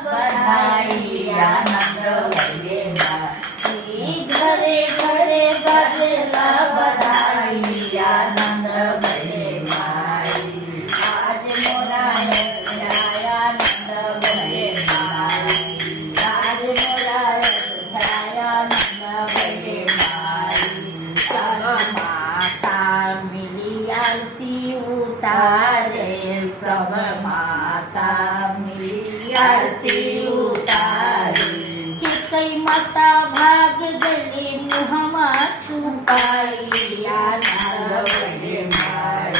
बधाई आनंद भइले माई घरे घरे बजला बधाई आनंद भइले माई आज मोरा आनंद भइले माई आज मोरा आनंद भइले माई सब माता मिली आरती उतारे सब माता मिली आरती उतारे कि कई माता भाग गली मुहमा छुपाई आनंद भइले माई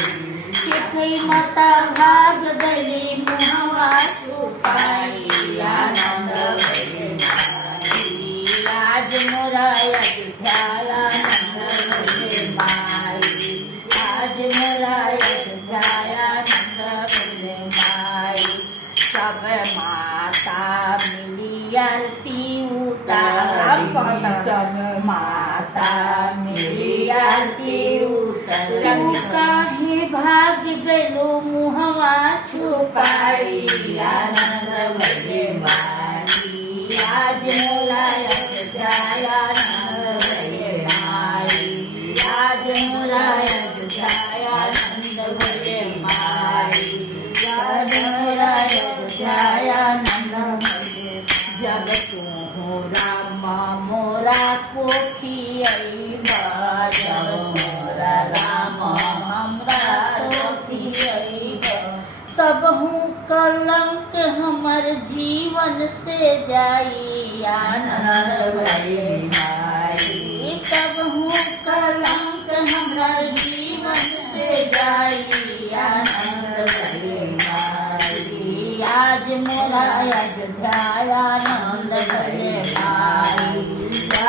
कि कई माता भाग गली मुहमा छुपाई आनंद भइले माई आज मोरा अयोध्या आनंद भइले माई आज मोरा अयोध्या आनंद भइले माई सब माता मिली आरती उतारी सब माता मिली आरती उतारी काहे भाग गलो मुहवा छुपाई आनंद भइले माई आज मोरा अयोध्या आनंद भइले माई आज मोरा अयोध्या आनंद भइले माई आज मोरा अयोध्या आनंद भइले जब तू राम मोरा कोखियैबा जब मोरा राम हमरा कोखियैबा तब हूँ कलंक हमर जीवन से जाई आनंद भइले माई तब हूँ कलंक हमर जीवन से जाई आनंद भइले माई आज मोरा अयोध्या आनंद भइले माई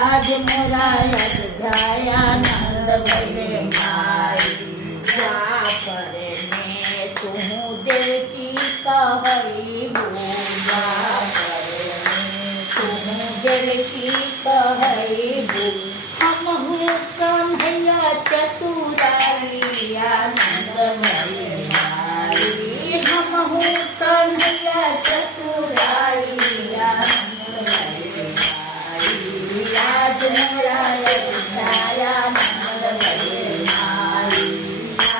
आज मोरा अयोध्या आनंद भइले माई द्वापर में तू देवकी कहैबू द्वापर में तू देवकी कहैबू हमहू कन्हैया चतुराई आनंद भइले माई हमहू कन्हैया चतुराई आनंद भइले माई आज मोरा अयोध्या आनंद भइले माई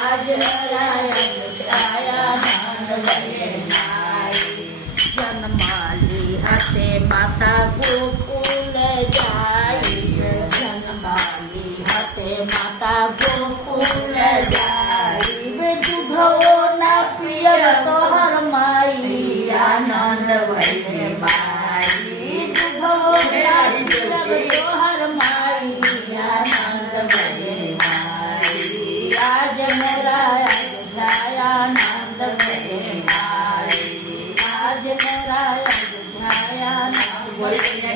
आज मोरा अयोध्या आनंद भइले माई जन्माली हते माता गोकुल जाई जन्माली हते माता गोकुल जाई दुधो ना पियर तोहर माई आनंद भइले माई दुधो ना पियर तोहर माई आनंद भइले माई आज मोरा अयोध्या आनंद भइले माई आज मोरा अयोध्या आनंद भइले